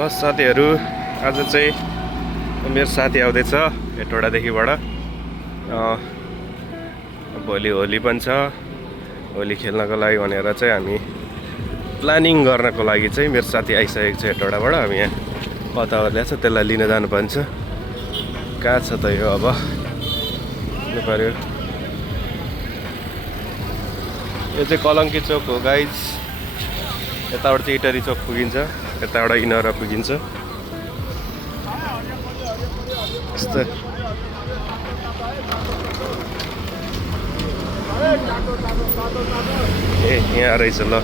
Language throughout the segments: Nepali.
ल साथीहरू, आज चाहिँ मेरो साथी आउँदैछ हेटौडादेखिबाट। भोलि होली पनि छ। होली खेल्नको लागि भनेर चाहिँ हामी प्लानिङ गर्नको लागि चाहिँ मेरो साथी आइसकेको छ हेटौडाबाट। हामी यहाँ कता ल्याएको छ, त्यसलाई लिन जानुपर्छ। कहाँ छ त यो? अब यो पर्यो। यो चाहिँ कलङ्की चोक हो गाइज। यताबाट चाहिँ इटरी चोक पुगिन्छ, यताबाट इनरा पुगिन्छ। यस्तो ए यहाँ रहेछ ल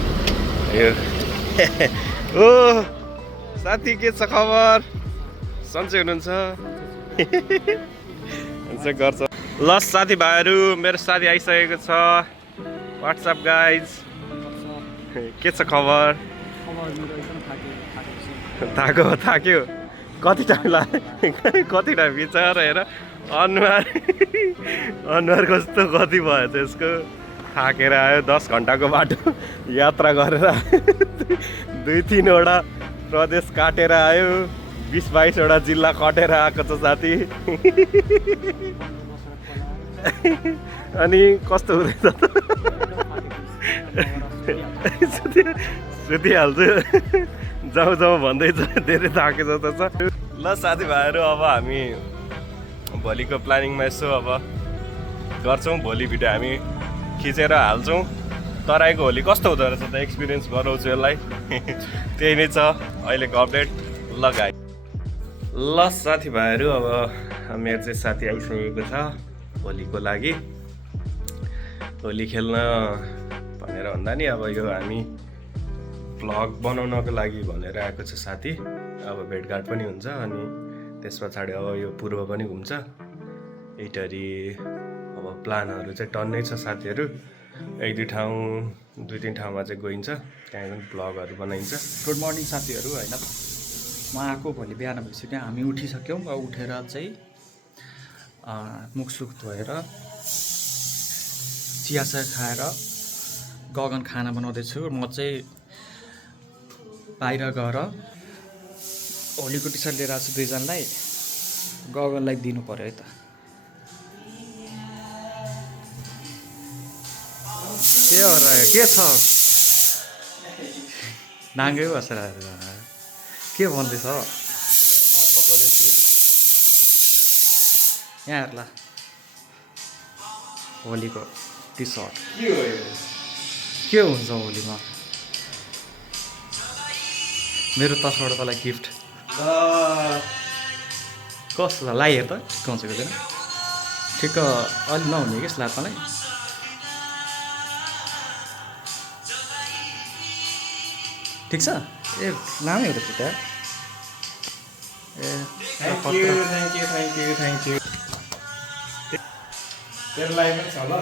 यो। ओ साथी, के छ खबर? सन्चै हुनुहुन्छ? गर्छ। ल साथीभाइहरू, मेरो साथी आइसकेको छ। व्हाट्सअप गाइज, के छ खबर? थाक्यो। कति टाइम लाग्यो? कति टाइम बिचरा हेर अनुहार कस्तो कति भयो त्यसको। थाकेर आयो। 10 घन्टाको बाटो यात्रा गरेर 2-3वटा प्रदेश काटेर आयो। 20-22वटा जिल्ला कटेर आएको छ साथी। अनि कस्तो हुँदैछ त? सुतिहाल्छु जाउँ भन्दैछ। धेरै थाके जस्तो छ। ल साथीभाइहरू, अब हामी भोलिको प्लानिङमा यसो अब गर्छौँ। भोलि भिडियो हामी खिचेर हाल्छौँ। तराईको होली कस्तो हुँदो रहेछ त एक्सपिरियन्स गराउँछु यसलाई। त्यही नै छ अहिलेको अपडेट। ल गाई, ल साथीभाइहरू, अब मेरो चाहिँ साथी आइसकेको छ होलीको लागि। होली खेल्न भनेर भन्दा नि अब यो हामी भ्लग बनाउनको लागि भनेर आएको छ साथी। अब भेटघाट पनि हुन्छ। अनि त्यस पछाडि अब यो पूर्व पनि घुम्छ इटरी। अब प्लानहरू चाहिँ टन्नै छ साथीहरू। 2-3 ठाउँमा चाहिँ गइन्छ। त्यहाँ पनि भ्लगहरू बनाइन्छ। गुड मर्निङ साथीहरू। होइन, म आएको भोलि बिहान भइसक्यो। हामी उठिसक्यौँ। उठेर चाहिँ मुखसुख धोएर चियासा खाएर गगन खाना बनाउँदैछु। म चाहिँ बाहिर गएर होलीको टी सर्ट लिएर आएको छु। 2जनालाई गगनलाई दिनु पऱ्यो है त। के हो र? के छ? नाङ्गै बसेर के भन्दैछ? यहाँ हेर्ला होलीको टी सर्ट के हुन्छ होलीमा? मेरो तर्फबाट तँलाई गिफ्ट। कस्तो छ? लाइ हेर त, ठिक्क हुन्छ कि ठिक्क अलि नहुने कि स्लाब मलाई। ठिक छ? ए लामै हो त खुट्टा। ए थ्याङ्क यू। तेरो लागि पनि छ ल।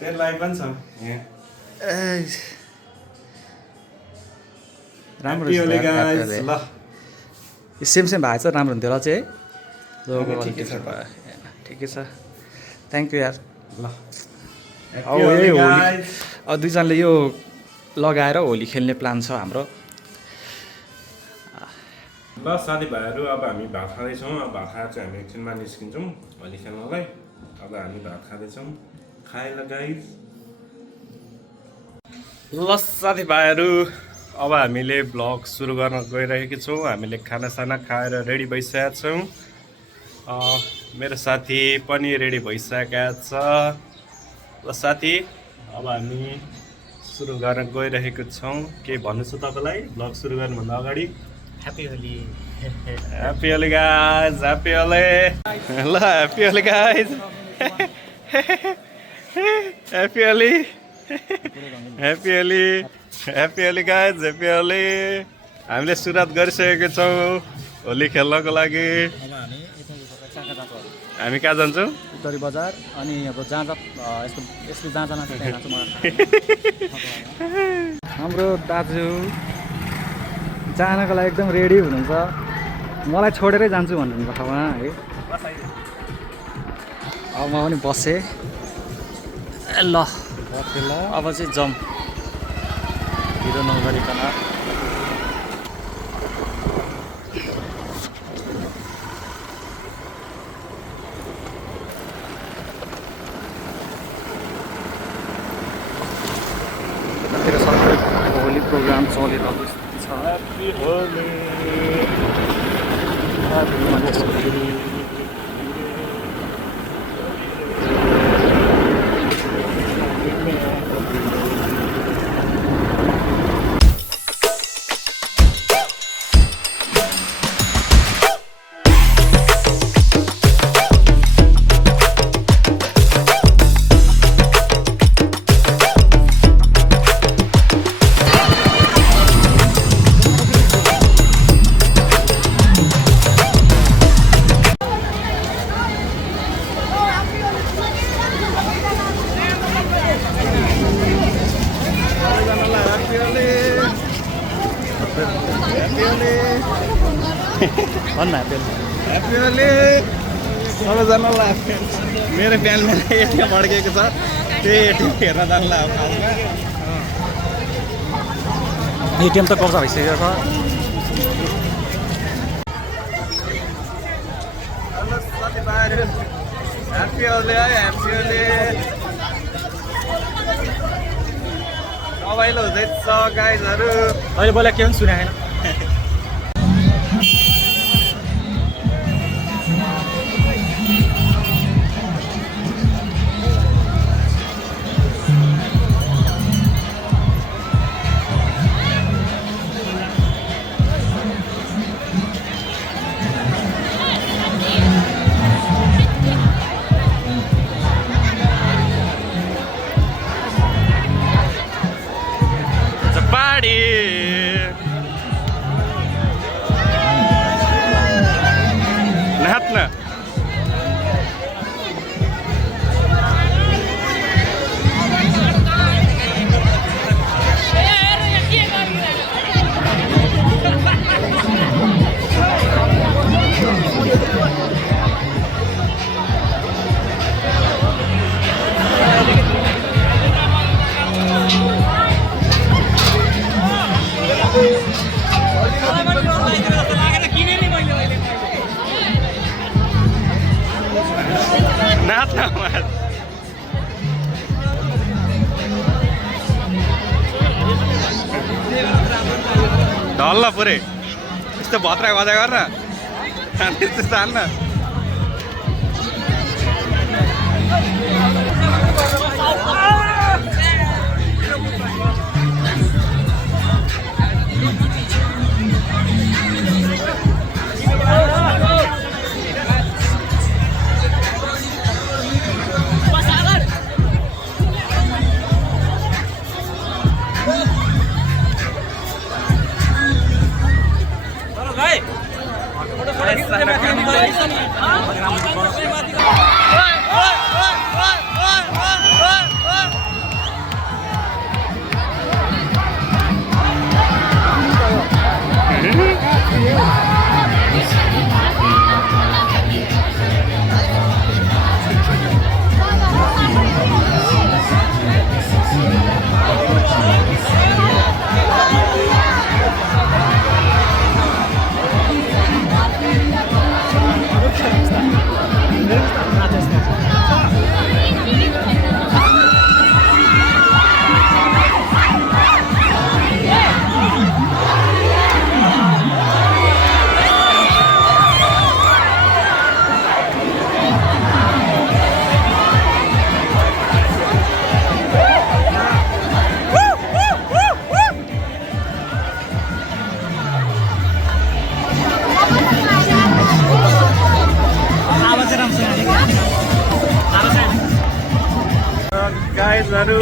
तेरो लागि पनि छ। राम्रो ल सेम भएको छ। राम्रो हुन्थ्यो होला चाहिँ है। ठिकै छ। थ्याङ्क यू यार। ल अब यही होली, अब 2जनाले यो लगाएर होली खेल्ने प्लान छ हाम्रो। ल साथीभाइहरू, अब हामी भात खाँदैछौँ। अब भात खाएर चाहिँ हामी एकछिनमा निस्किन्छौँ होली खेल्नलाई। अब हामी भात खाँदैछौँ। खाएर गाइस। ल साथीभाइहरू, अब हामीले ब्लग सुरु गर्न गइरहेका छौँ। हामीले खानासाना खाएर रेडी भइसकेका छौँ। मेरो साथी पनि रेडी भइसकेका छ। ल साथी, अब हामी सुरु गर्न गइरहेको छौँ। के भन्नु छ तपाईँलाई ब्लग सुरु गर्नुभन्दा अगाडि? Happy Holi. Happy Holi guys. Happy Holi. ल happy Holi guys. Happy Holi. Happy Holi. Happy Holi guys. Happy Holi. हामीले सुरुवात गरिसकेको छौँ होली खेल्नको लागि। हामी कहाँ जान्छौँ? उत्तरी बजार। अनि अब जहाँ यसले जहाँ जान हाम्रो दाजु जानको लागि एकदम रेडी हुनुहुन्छ। मलाई छोडेरै जान्छु भन्नुभएको ठाउँमा है। अब म पनि बसेँ ल अब चाहिँ जम ढिलो नगरिकन यतातिर सबै होली प्रोग्राम चलिरहेको छ ह्याप्पी होली भन्न ह्याप्पी होली सबैजनालाई मेरो बिहानमा एटिएम अड्केको छ त्यही एटिएम हेर्न जानला एटिएम त कब्जा भइसकेको छ ह्याप्पी होली है ह्याप्पी होली रमाइलो हुँदैछ गाइजहरू अहिले बोला के पनि सुने छैन नाच्न नाच्न ढल्ल पुरै यस्तो भत्रा गजा गर त्यस्तो हाल्न गाइजहरू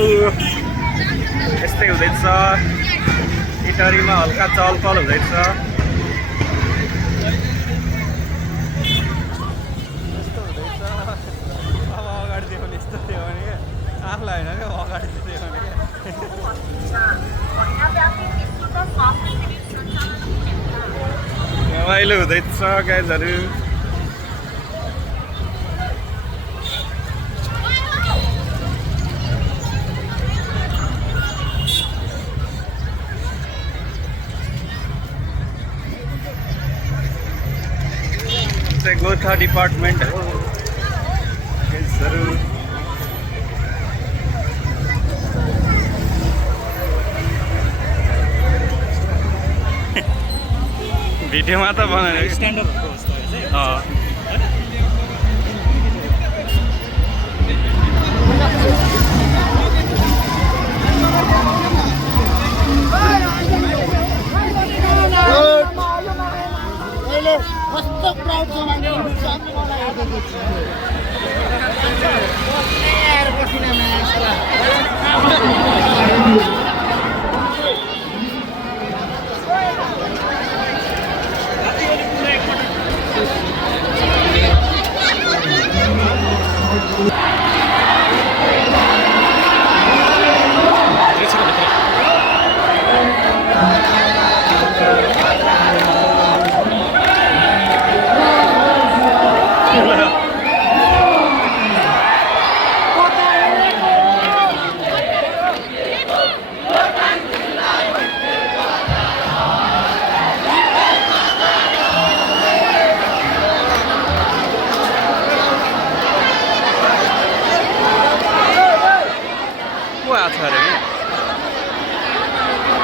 यस्तै हुँदैछ इटरीमा हल्का चहलपहल हुँदैछ अब अगाडि देखाउने यस्तो थियो भने आफूलाई होइन क्या अगाडि देखाउने रमाइलो हुँदैछ गाइजहरू गोर्खा डिपार्टमेन्ट हो भिडियोमा त बनाएर स्ट्यान्डर्डहरूको जस्तो कस्तो प्राउड छ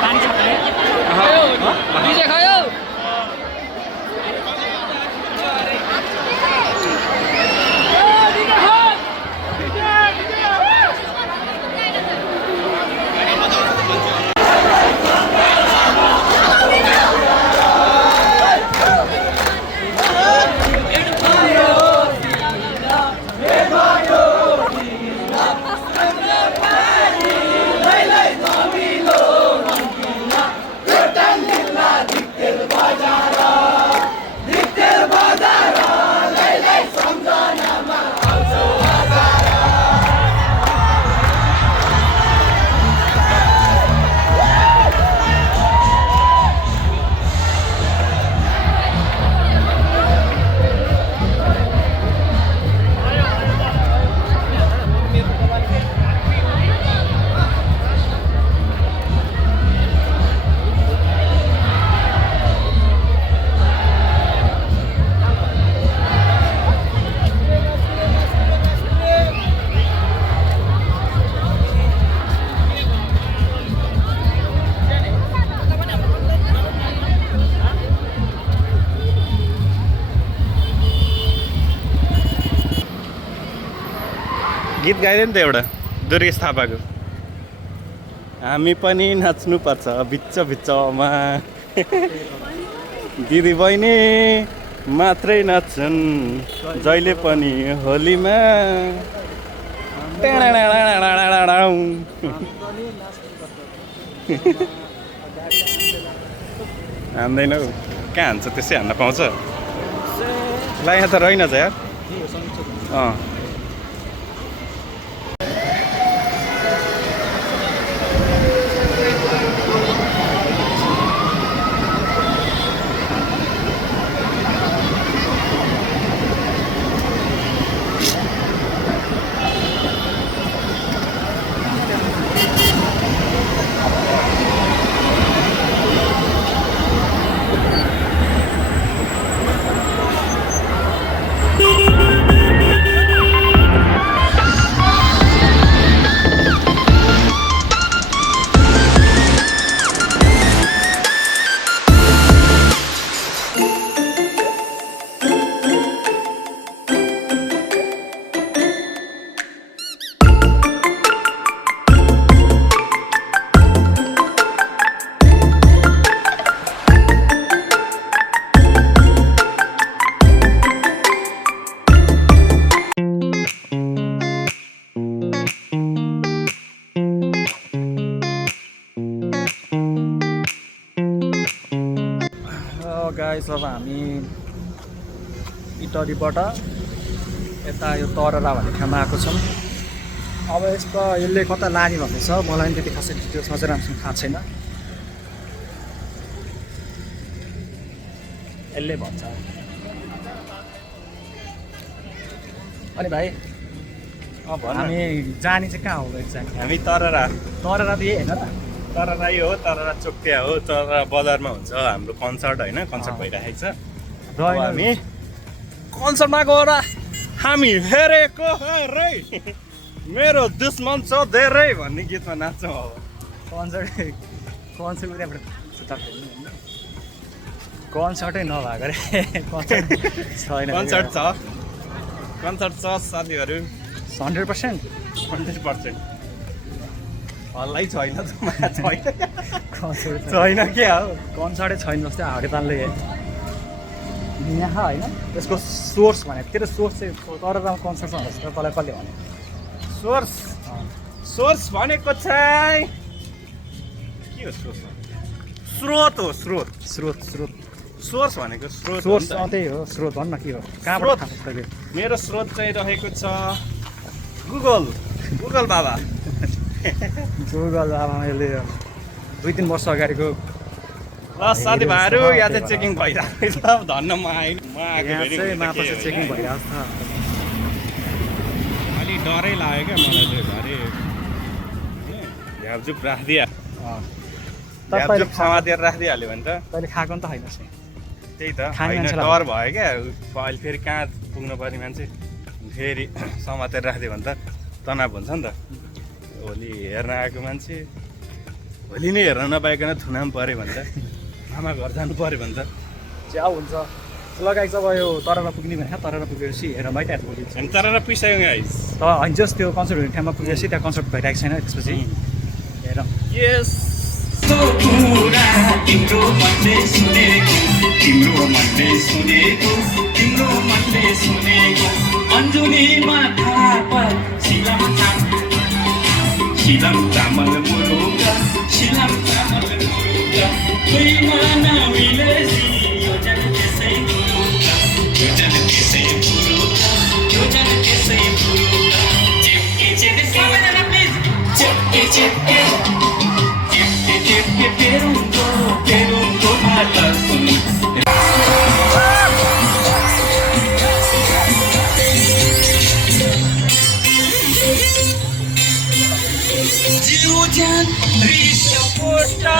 मान्छे गीत गाइदियो नि त एउटा दुर्गेश थापाको हामी पनि नाच्नुपर्छ भिच्च भिच्चमा दिदी बहिनी मात्रै नाच्छन् जहिले पनि होलीमा हान्दैन हौ कहाँ हान्छ त्यसै हान्न पाउँछ ला यहाँ त रहेन छ यार गाइस अब हामी इटरीबाट यता यो तररा भन्ने ठाउँमा आएको छौँ। अब यसको यसले कता लाने भन्ने छ, मलाई पनि त्यति खासै डिटेल्समा चाहिँ राम्रोसँग थाहा छैन। यसले भन्छ। अनि भाइ हामी जाने चाहिँ कहाँ हो एक्ज्याक्ट? हामी तररा तररा त यही होइन त? तररा यो हो, तररा चोकटिया हो, तररा बजारमा हुन्छ हाम्रो कन्सर्ट होइन, कन्सर्ट भइरहेको छ। र हामी कन्सर्टमा गएर हामी हेरेको हेरै मेरो दुश्मन छ धेरै भन्ने गीतमा नाच्छौँ अब कन्सर्टै कन्सर्टै नभएको रे कन्सर्ट छैन कन्सर्ट छ साथीहरू 100%. 100%. हल्लै छैन छैन कन्सर्ट छैन के हो कन्सर्टै छैन जस्तै हडेतालले यहाँ होइन त्यसको सोर्स भने तेरो सोर्स चाहिँ तर कन्सर्ट छ भनेर तँलाई कसले भने सोर्स भनेको चाहिँ के हो सोर्स स्रोत हो स्रोत सोर्स भनेको स्रोत सोर्स त्यही हो स्रोत भन्न के हो कहाँबाट थाहा छ तैँले मेरो स्रोत चाहिँ रहेको छ गुगल बाबा गुगल अब मैले 2-3 वर्ष अगाडिको ल साथीभाइहरू यहाँ चाहिँ चेकिङ भइरहेको छ धन्न म आएको यहाँ चाहिँ मापा चाहिँ चेकिङ भइरहेको छ अलि डरै लाग्यो क्या मलाई त्यो घरि झ्यापझुप राखिदिया झ्यापझुप समातेर राखिदिइहाल्यो भने त तैँले खाएको नि त होइन त्यही त खाने होइन मान्छेलाई डर भयो क्या अहिले फेरि कहाँ पुग्नु पर्ने मान्छे फेरि समातेर राखिदियो भने त तनाव हुन्छ नि त भोलि हेर्न आएको मान्छे भोलि नै हेर्न नपाइकन थुनाम पऱ्यो भने त आमा घर जानु पऱ्यो भने त च्याउ हुन्छ लगाएको जब यो तरामा पुग्ने भने तरामा पुगेपछि हेर भइरहेको भोलि हामी तर पिसायौँ गाइस त होइन जस्ट त्यो कन्सर्ट हुने ठाउँमा पुगेपछि त्यहाँ कन्सर्ट भइरहेको छैन त्यसपछि हेर यस तिम्रो मनले सुनेको अन्जुलीमा थापा शिलम चामल मुरुगा दुईमा नमिलेसी यो जन त्यसै पुरुगा चिप्के पेरुङ्गो माता सुनि Jujan Risha Porta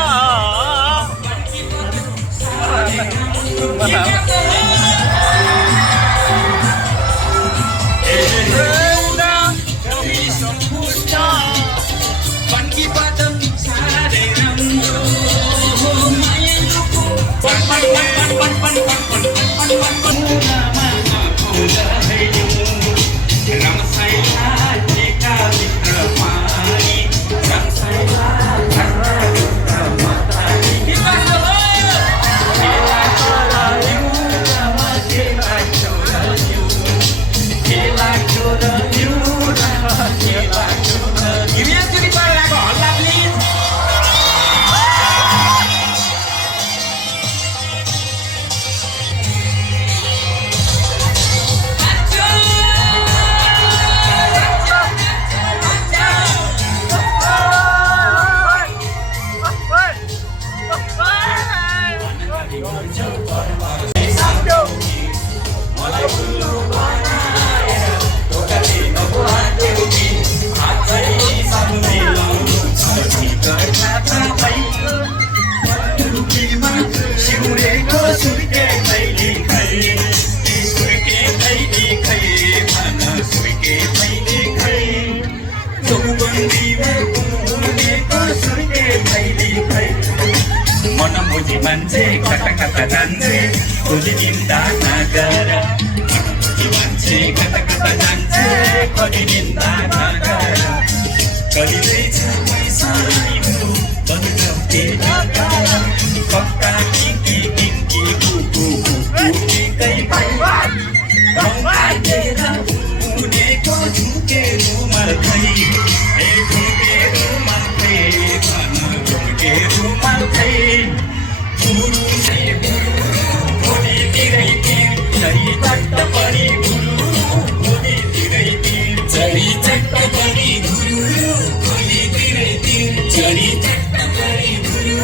Manche kata-kata danse Kodi ninda nagara Manche kata-kata danse Kodi ninda nagara Kodi lecha paisa ibu Bantam ke nagara Pakka kiki kiki kuku kuku kai pai Bangkai tera Une ko jhuke rumal khai Jhuke rumal khai Bana jhuke rumal khai Guru say guru, Godi tirai tir, Chari chatta pari guru, Godi tirai tir, Chari chatta pari guru, Godi tirai tir, Chari chatta pari guru,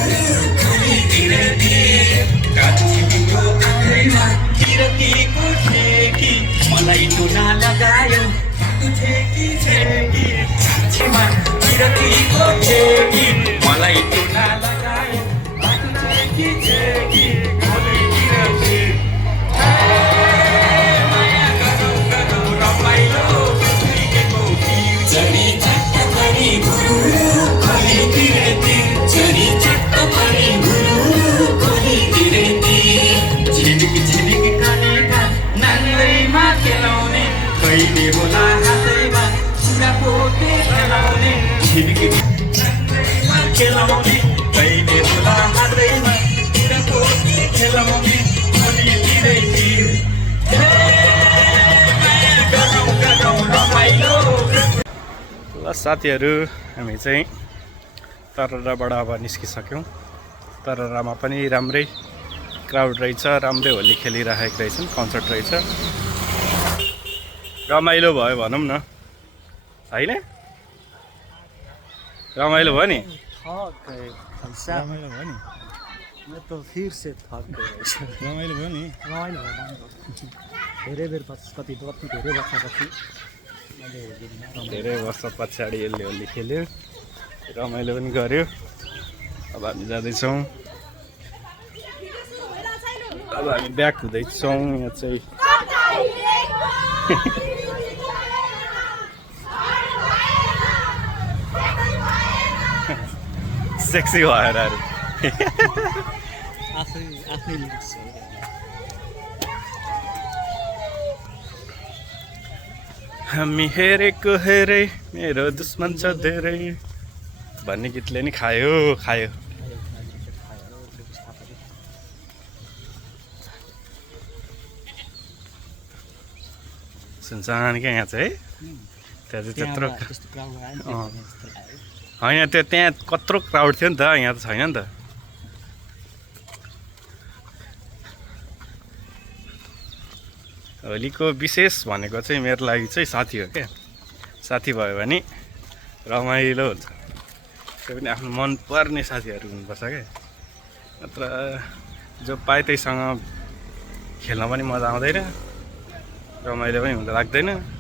Godi tirai tir. Kachi biro akhirma, kirati ko theki, malai tuna lagayo, tu theki theki, chima kirati ko theki, malai tuna lagayo. Take it, कहिले होला हातैमा कुरा पोते खेलाउने झिलिकिलीमा खेलाउने कहिले होला हातैमा कुरा पोते खेलाउने अनि लिँदै हिँड गरौँ रमाइलो। ल साथीहरू हामी चाहिँ तरराबाट अब निस्किसक्यौँ। तररामा पनि राम्रै क्राउड रहेछ, राम्रै होली खेलिराखेको रहेछन्, कन्सर्ट रहेछ, रमाइलो भयो भनौँ न होइन? रमाइलो भयो नि? रमाइलो भयो नि? रमाइलो भयो नि? धेरै वर्ष पछाडि यसले होली खेल्यो, रमाइलो पनि गर्यो। अब हामी जाँदैछौँ, अब हामी ब्याक हुँदैछौँ। यहाँ चाहिँ सेक्सी भएर हामी हेरेको हेरे मेरो दुश्मन छ धेरै भन्ने गीतले नि खायो। सुनसान क्या यहाँ चाहिँ है, त्यहाँ चाहिँ त्यत्रो होइन, त्यो त्यहाँ कत्रो क्राउड थियो नि त, यहाँ त छैन नि त। होलीको विशेष भनेको चाहिँ मेरो लागि चाहिँ साथी हो क्या। साथी भयो भने रमाइलो हुन्छ, त्यो पनि आफ्नो मनपर्ने साथीहरू हुनुपर्छ क्या। नत्र जो पाए त्यहीसँग खेल्न पनि मजा आउँदैन, रमाइलो पनि हुँदा लाग्दैन।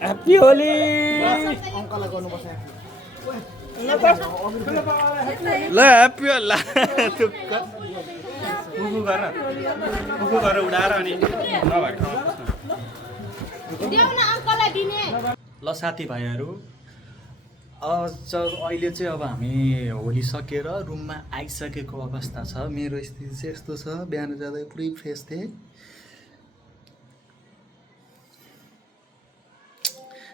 Happy Holi! ल ह्याप्पी होला कुकु गरेर उडाएर अनि नभएको ल साथीभाइहरू, अहिले चाहिँ अब हामी होली सकेर रुममा आइसकेको अवस्था छ। मेरो स्थिति चाहिँ यस्तो छ, बिहान जाँदा पुरै फ्रेस थिएँ,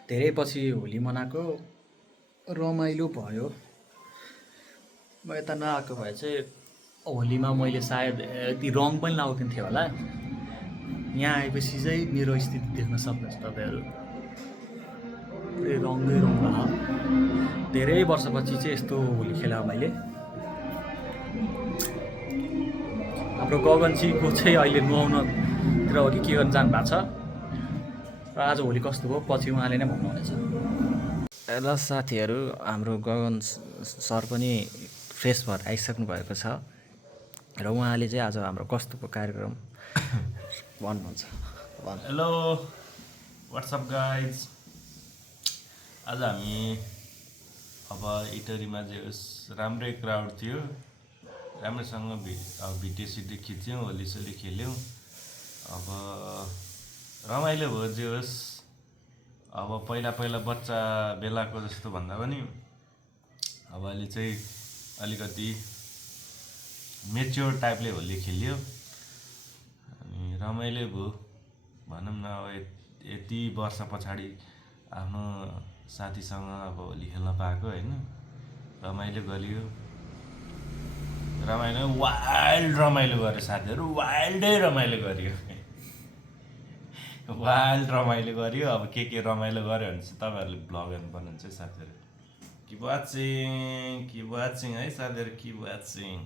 धेरै पछि होली मनाएको, रमाइलो भयो। म यता नआएको भए चाहिँ होलीमा मैले सायद यति रङ पनि लगाउँदैन थिएँ होला। यहाँ आएपछि चाहिँ मेरो स्थिति देख्न सक्नुहुन्छ तपाईँहरू, पुरै रङै रङ भयो। धेरै वर्षपछि चाहिँ यस्तो होली खेला मैले। हाम्रो गगनजीको चाहिँ अहिले नुहाउनतिर हो कि के गर्न जानु भएको छ, र आज होली कस्तो भयो पछि उहाँले नै भन्नुहुनेछ। ल साथीहरू, हाम्रो गगन सर पनि फ्रेस भएर आइसक्नु भएको छ र उहाँले चाहिँ आज हाम्रो कस्तो कार्यक्रम भन्नुहुन्छ। हेलो व्हाट्सअप गाइज, आज हामी अब इटरीमा जे राम्रै क्राउड थियो, राम्रोसँग भिडियो सिडियो खिच्यौँ, होलीसोली खेल्यौँ। अब रमाइलो भयो जे होस्। अब पहिला बच्चा बेलाको जस्तो भन्दा पनि अब अहिले चाहिँ अलिकति मेच्योर टाइपले होली खेलियो अनि रमाइलो भयो भनौँ न। अब यति वर्ष पछाडि आफ्नो साथीसँग अब होली खेल्न पाएको होइन, रमाइलो गरियो। वाइल्ड रमाइलो गर्यो साथीहरू, वाइल्डै रमाइलो गरियो। वाइल्ड रमाइलो गरियो। अब के रमाइलो गर्यो भने चाहिँ तपाईँहरूले भ्लग हेर्नुपर्ने हुन्छ है साथीहरू। Keep watching है साथीहरू, keep watching।